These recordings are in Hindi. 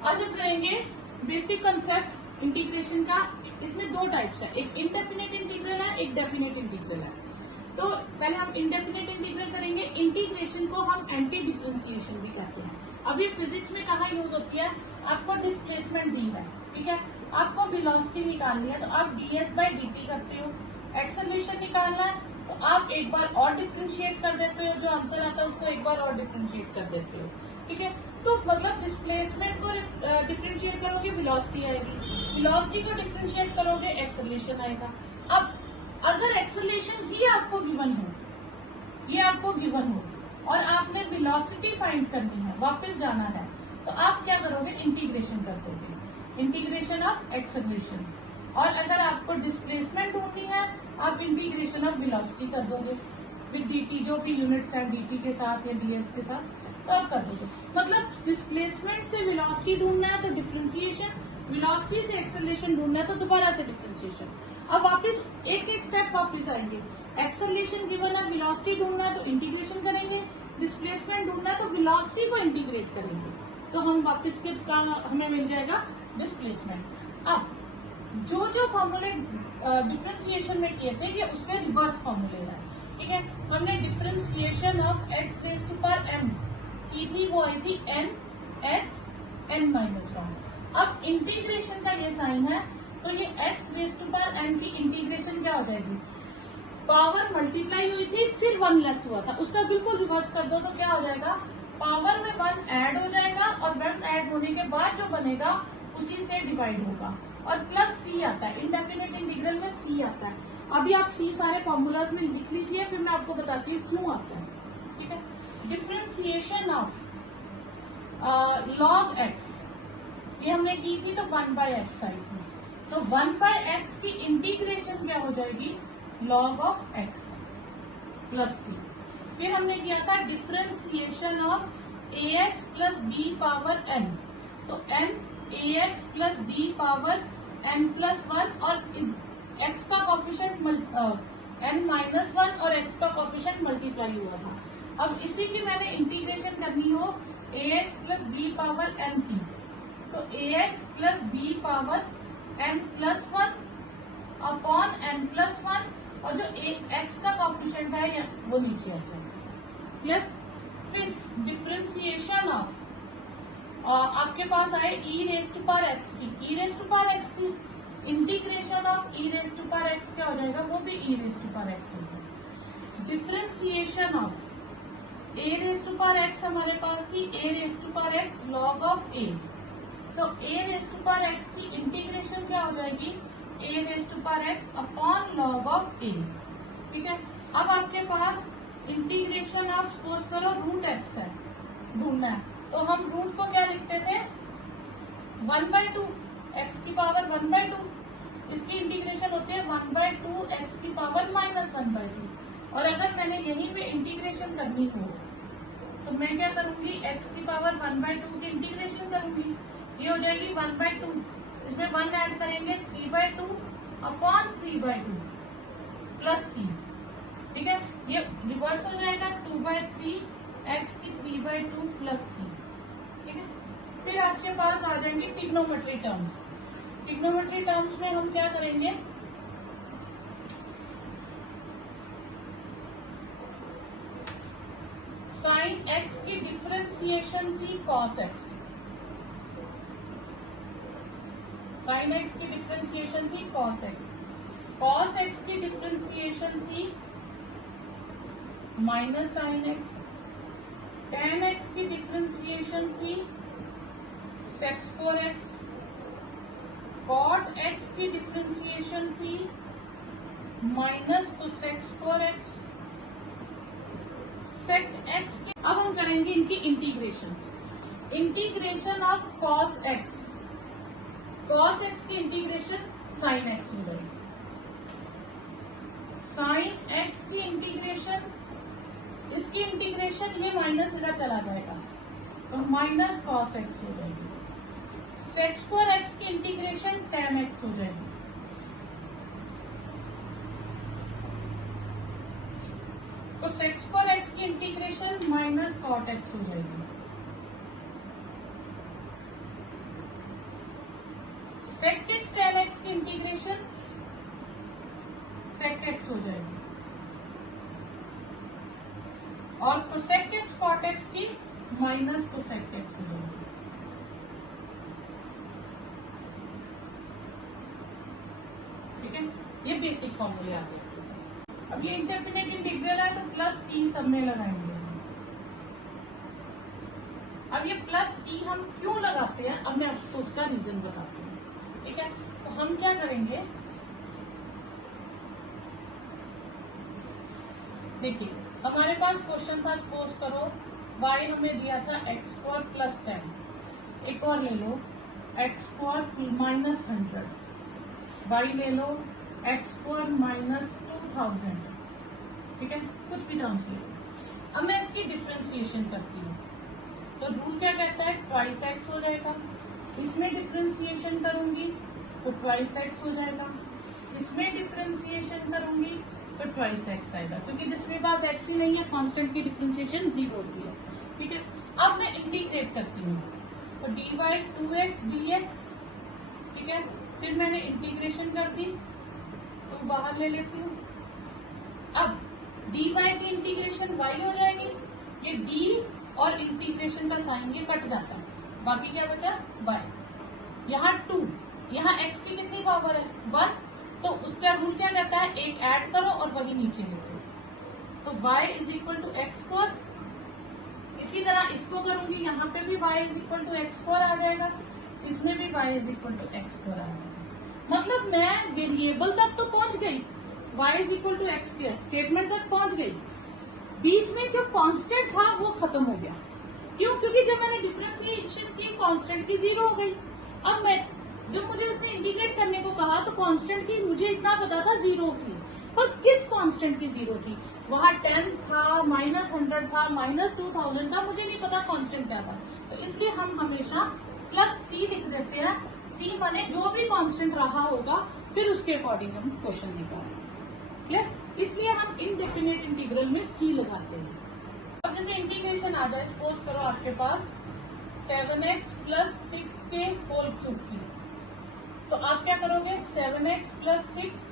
आज हम करेंगे बेसिक कंसेप्ट इंटीग्रेशन का। इसमें दो टाइप्स है, एक इनडेफिनेट इंटीग्रल है, एक डेफिनेट इंटीग्रल है। तो पहले हम इनडेफिनेट इंटीग्रल करेंगे। इंटीग्रेशन को हम एंटी डिफरेंशिएशन भी कहते हैं। अभी फिजिक्स में कहाँ यूज होती है, आपको डिस्प्लेसमेंट दी है, ठीक है, आपको वेलोसिटी निकालनी है तो आप ds/dt करते हो। एक्सेलरेशन निकालना है तो आप एक बार और डिफरेंशिएट कर देते हो, जो आंसर आता है उसको एक बार और डिफरेंशिएट कर देते हो, ठीक है। तो मतलब डिस्प्लेसमेंट को डिफरेंशिएट करोगे वेलोसिटी आएगी, वेलोसिटी को डिफरेंशिएट करोगे एक्सेलरेशन आएगा। अब अगर एक्सेलरेशन ही आपको गिवन हो, ये आपको गिवन हो और आपने वेलोसिटी फाइंड करनी है, वापस जाना है, तो आप क्या करोगे, इंटीग्रेशन कर दोगे, इंटीग्रेशन ऑफ एक्सेलरेशन। और अगर आपको डिस्प्लेसमेंट ढूंढनी है, आप इंटीग्रेशन ऑफ वेलोसिटी कर दोगे विद dt, जो भी यूनिट्स हैं dt के साथ या ds के साथ, तो आप कर दोगे। मतलब डिस्प्लेसमेंट से वेलोसिटी ढूंढना है तो डिफरेंशिएशन, वेलोसिटी से एक्सेलरेशन ढूंढना है तो दोबारा से डिफरेंशिएशन। अब वापस एक एक स्टेप वापस आएंगे। एक्सेलरेशन गिवन है, वेलोसिटी ढूंढना है तो इंटीग्रेशन करेंगे, डिस्प्लेसमेंट ढूंढना है तो वेलोसिटी को इंटीग्रेट करेंगे, तो हम वापस के का हमें मिल जाएगा डिस्प्लेसमेंट। अब जो जो फॉर्मूले डिफरेंशिएशन में किए थे ये उससे रिवर्स फॉर्मूले है, ठीक है। हमने differentiation of X raise to power n की थी, वो आई थी n(n-1). अब इंटीग्रेशन का ये साइन है तो ये X raise to power n की इंटीग्रेशन क्या हो जाएगी, पावर मल्टीप्लाई हुई थी फिर 1 लेस हुआ था, उसका बिल्कुल रिवर्स कर दो तो क्या हो जाएगा, पावर में 1 ऐड हो जाएगा और 1 ऐड होने के बाद जो बनेगा उसी से डिवाइड होगा और प्लस सी आता है। इनडेफिनेट इंटीग्रल में सी आता है। अभी आप सी सारे फॉर्मूलाज में लिख लीजिए, फिर मैं आपको बताती हूँ क्यों आता है, ठीक है। डिफरेंशिएशन ऑफ log x, ये हमने की थी तो 1/x आई थी, तो 1/x की इंटीग्रेशन क्या हो जाएगी, log of x प्लस सी। फिर हमने किया था differentiation of ax plus b power n, तो n ax plus b power n plus 1 और x का कॉफिशिएंट n-1 और x का कॉफिशिएंट मल्टीप्लाई हुआ था। अब इसी की मैंने इंटीग्रेशन करनी हो ax plus b power n की, तो ax plus b power n plus 1 upon n plus 1 और जो x का कॉफिशिएंट है वो नीचे आ जाएगा, क्लियर। फिर डिफरेंशिएशन ऑफ आपके पास आए e raise to power x की, e raise to power x की integration of e raise to power x क्या हो जाएगा, वो भी e raise to power x होगा। Differentiation of a raise to power x हमारे पास थी a raise to power x log of a, तो a raise to power x की इंटीग्रेशन क्या हो जाएगी, a raise to power x upon log of a, ठीक है। अब आपके पास इंटीग्रेशन ऑफ सपोज करो रूट x है, ढूंढना है, तो हम रूट को क्या लिखते थे, 1/2 x की पावर 1/2, इसकी इंटीग्रेशन होती है 1/2 x की पावर -1/2। और अगर मैंने यहीं पे इंटीग्रेशन करनी हो तो मैं क्या करूंगी, x की पावर 1/2 की इंटीग्रेशन करूंगी, ये हो जाएगी 1/2, इसमें 1 ऐड करेंगे 3/2 अपॉन 3/2 प्लस c, ठीक है। ये रिवर्स हो जाएगा 2/3 x की 3/2 प्लस c, ठीक है। फिर आपके पास आ जाएंगे ट्रिग्नोमेट्री टर्म्स। ट्रिग्नोमेट्री टर्म्स में हम क्या करेंगे, साइन x की डिफरेंशिएशन थी कॉस x, साइन x की डिफरेंशिएशन थी कॉस x, कॉस x की डिफरेंशिएशन थी minus sine x, tan x की डिफरेंशिएशन थी sec4x, cot x की डिफरेंशिएशन थी माइनस cosec4x, sec x की। अब हम करेंगे इनकी integration. Integration of cos x, cos x की इंटीग्रेशन sin x हो जाएगी, sin x की इंटीग्रेशन, इसकी इंटीग्रेशन ये माइनस इधर चला जाएगा तो माइनस cos x हो जाएगी, sec4x की इंटीग्रेशन tan x हो जाएगी, तो sec4x की इंटीग्रेशन माइनस cot x हो जाएगी। sec x tan x की इंटीग्रेशन sec x हो जाएगी और cosec x cot x की माइनस cosec x हो जाएगी। ठीक है, ये बेसिक फॉर्मूले आ गए। अब ये इंडेफिनिट इंटीग्रल है तो प्लस सी सब में लगाएंगे। अब ये प्लस सी हम क्यों लगाते हैं, अब मैं आपको उसका रीजन बताती हूँ। ठीक है, तो हम क्या करेंगे, देखिए हमारे पास क्वेश्चन था, सपोज करो y हमें दिया था एक्स स्क्वायर प्लस 10, एक और ले लो एक्स स्क्वायर माइनस 100, y ले लो एक्स स्क्वायर माइनस 2000। ठीक है, कुछ भी टर्म्स ले लो। अब मैं इसकी डिफ्रेंसिएशन करती हूँ, तो रूल क्या कहता है, ट्वाइस एक्स हो जाएगा। इसमें डिफ्रेंसिएशन करूंगी तो ट्वाइस एक्स हो जाएगा, इसमें डिफ्रेंसिएशन करूंगी तो ट्वाइस एक्स आएगा, क्योंकि जिसमें पास एक्स ही नहीं है कांस्टेंट की डिफ्रेंसिएशन 0 होती है। ठीक है, अब मैं इंटीग्रेट करती हूँ, तो डी बाई 2x dx। ठीक है, फिर मैंने इंटीग्रेशन कर दी, तो बाहर ले लेती हूँ। अब डी बाई की इंटीग्रेशन y हो जाएगी, ये d और इंटीग्रेशन का साइन ये कट जाता है, बाकी क्या बचा y। यहाँ 2, यहाँ x की कितनी पावर है 1, तो उसका रूल क्या कहता है, एक ऐड करो और वही नीचे लिखो, तो y is equal to X square. इसी तरह इसको करूंगी, यहाँ पे भी y is equal to X square आ जाएगा, इसमें भी y is equal to X square आ जाएगा। मतलब मैं वेरिएबल तक तो पहुंच गई, y is equal to X statement तक पहुंच गई, बीच में जो कांस्टेंट था वो खत्म हो गया। क्यों, क्योंकि जब मैंने डिफरेंशिएशन की कांस्टेंट की 0 हो गई। अब मैं जब मुझे उसने इंटीग्रेट करने को कहा तो कांस्टेंट की मुझे इतना पता था 0 थी, पर किस कांस्टेंट की 0 थी, वहां 10 था, माइनस 100 था, माइनस 2000 था, मुझे नहीं पता कांस्टेंट क्या था। तो इसलिए हम हमेशा प्लस सी लिख देते हैं, सी माने जो भी कांस्टेंट रहा होगा फिर उसके अकॉर्डिंग हम क्वेश्चन निकालेंगे। क्लियर, इसलिए हम इनडेफिनेट इंटीग्रल में सी लगाते हैं। अब जैसे इंटीग्रेशन आ जाए, सपोज करो आपके पास 7x प्लस 6 के होल क्यूब की, तो आप क्या करोगे, 7x प्लस 6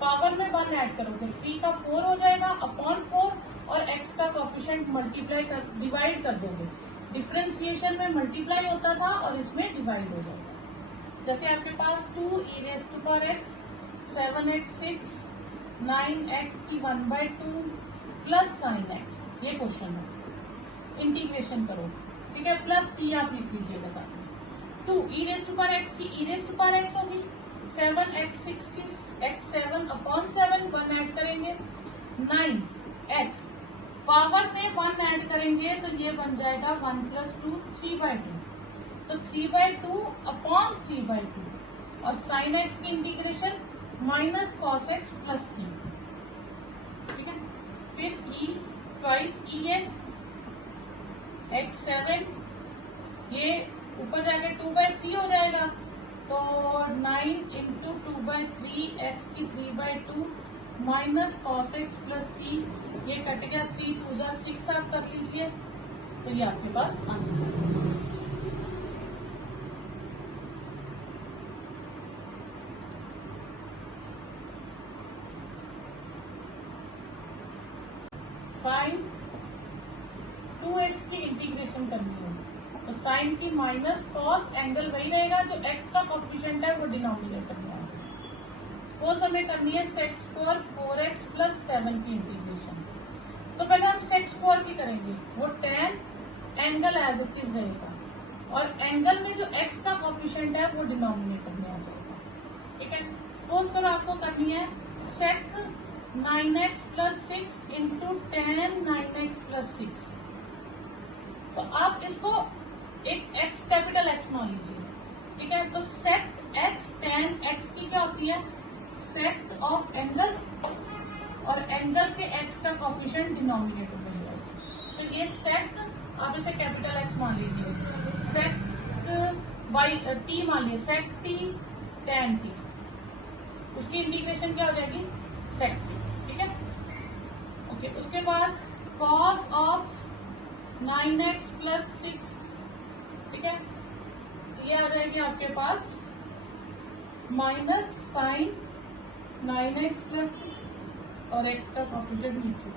पावर में 1 ऐड करोगे, 3 का 4 हो जाएगा अपॉन 4, और x का कोएफिशिएंट मल्टीप्लाई कर डिवाइड कर दोगे। डिफरेंशिएशन में मल्टीप्लाई होता था और इसमें डिवाइड हो जाएगा। जैसे आपके पास 2 e raise to power x, 7x 6, 9x की 1/2 प्लस साइन x, ये क्वेश्चन है। इंटीग्रेशन करो, ठीक है, प्लस सी आप लिख लीजिएगा साथ में। 2 e raise to power x की e raise to power x होगी, 7x6 की x7 अपॉन 7, 1 ऐड करेंगे, 9x पावर में 1 ऐड करेंगे तो ये बन जाएगा 1 + 2 3/2, तो 3/2 अपॉन 3/2, और साइन x की integration minus cos x plus C. ठीक है, फिर e ट्वाइस ex, x7 ये ऊपर जाके 2/3 हो जाएगा, तो 9 इंटू 2/3 x की 3/2 माइनस कॉस x प्लस सी, ये कट गया, 3 2 6 आप कर लीजिए, तो ये आपके पास आंसर है। साइन 2x की इंटीग्रेशन करनी है, तो साइन की माइनस कॉस, एंगल वही रहेगा, जो x का कोएफिशिएंट है वो डिनोमिनेटर में आ जाएगा। सपोज हमें करनी है सेक स्क्वायर 4x प्लस 7 की इंटीग्रेशन, तो पहले हम सेक स्क्वायर की करेंगे, वो tan angle as it is रहेगा, और एंगल में जो x का कोएफिशिएंट है वो डिनोमिनेटर में आ जाएगा। ठीक है, सपोज करो आपको करनी है सेक 9x plus 6 into tan 9x plus 6, तो आप इसको एक x कैपिटल X मान लीजिए। ठीक है, तो सेक x tan x की क्या होती है, सेक ऑफ एंगल, और एंगल के x का कोएफिशिएंट डिनोमिनेटर में होगा, तो ये सेक आप इसे कैपिटल X मान लीजिए, सेक y t मान लीजिए, सेक t tan t, उसकी इंटीग्रेशन क्या हो जाएगी, सेक t। ठीक है, ओके, उसके बाद कॉस ऑफ 9x प्लस 6, ठीक है, ये आ जाएगी आपके पास माइनस साइन 9x प्लस और x का कोफिशिएंट नीचे।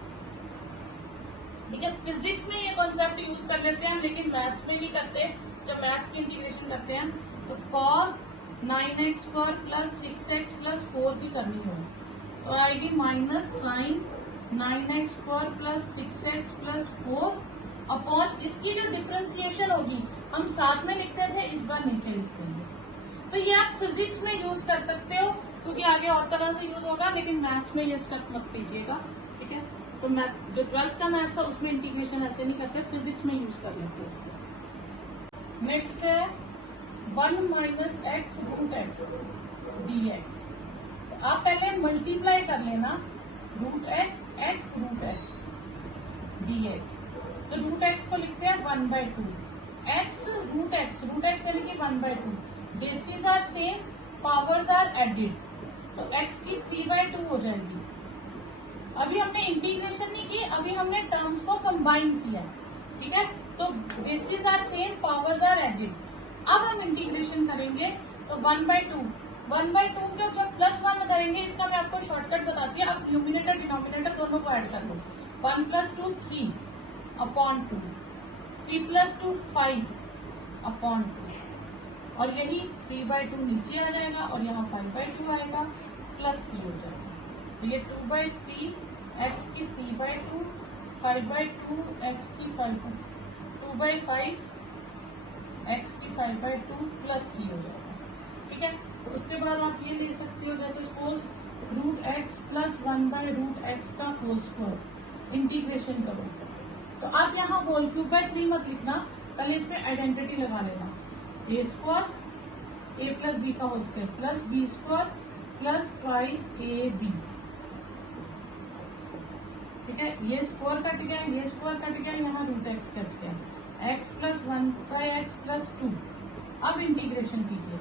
ठीक है, फिजिक्स में ये कॉन्सेप्ट यूज कर लेते हैं लेकिन मैथ्स में नहीं करते। जब मैथ्स की इंटीग्रेशन करते हैं तो cos 9x square plus 6x plus 4 की करनी होगी, तो आएगी minus sine 9x square plus 6x plus 4 upon इसकी जो डिफरेंशिएशन होगी हम साथ में लिखते थे, इस बार नीचे लिखते हैं। तो ये आप फिजिक्स में यूज कर सकते हो क्योंकि आगे और तरह से यूज होगा, लेकिन मैथ्स में ये स्टेप मत कीजिएगा। ठीक है, तो मैथ जो 12th का मैथ्स है उसमें इंटीग्रेशन ऐसे नहीं करते, फिजिक्स में यूज कर लेते हैं इसको। नेक्स्ट है 1 minus X root X dx। तो आप पहले मल्टीप्लाई कर लेना root X X root X dx। तो रूट एक्स को लिखते हैं 1/2, एक्स रूट एक्स यानी कि 1/2, bases are same, powers are added, तो x की 3/2 हो जाएगी। अभी हमने इंटीग्रेशन नहीं की, अभी हमने टर्म्स को कंबाइन किया। ठीक है, तो bases are same, powers are added. अब हम इंटीग्रेशन करेंगे तो 1/2 को जब +1 करेंगे, इसका मैं आपको शॉर्टकट बताती हूँ। अब न्यूमिनेटर डिनोमिनेटर दोनों को ऐड कर लो। 1 + 2 3 अपॉन 2, 3 + 2 5 अपॉन 2, और यही 3/2 नीचे आ जाएगा और यहाँ 5/2 आएगा प्लस c हो जाएगा। तो ये 2/3 x की 3/2, 5/2 x की 2/5 x की 5/2 प्लस c हो जाएगा। ठीक है, तो उसके बाद आप ये ले सकते हो, जैसे suppose root x plus 1/√x का होल स्क्वायर इंटीग्रेशन करो, तो आप यहाँ होल क्यूब बाय 3 मत लिखना, पहले इसमें आइडेंटिटी लगा लेना। a square a plus B का whole square plus b square plus twice ab। ठीक है, ये स्क्वायर कट गया, ये स्क्वायर कट गया, यहाँ रूट एक्स कट गया, x प्लस 1/x प्लस 2। अब इंटीग्रेशन कीजिए,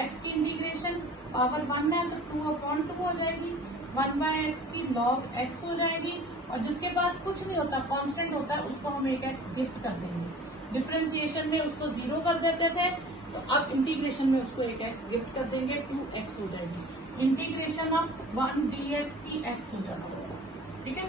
x की इंटीग्रेशन पावर 1 है तो 2/2 हो जाएगी, 1/x की log x हो जाएगी, और जिसके पास कुछ नहीं होता, कांस्टेंट होता है, उसको हम एक x गिफ्ट कर देंगे। डिफरेंशिएशन में उसको 0 कर देते थे, तो अब इंटीग्रेशन में उसको एक x गिफ्ट कर देंगे, 2x हो जाएगी। इंटीग्रेशन ऑफ 1 dx की x हो जाएगा। ठीक है,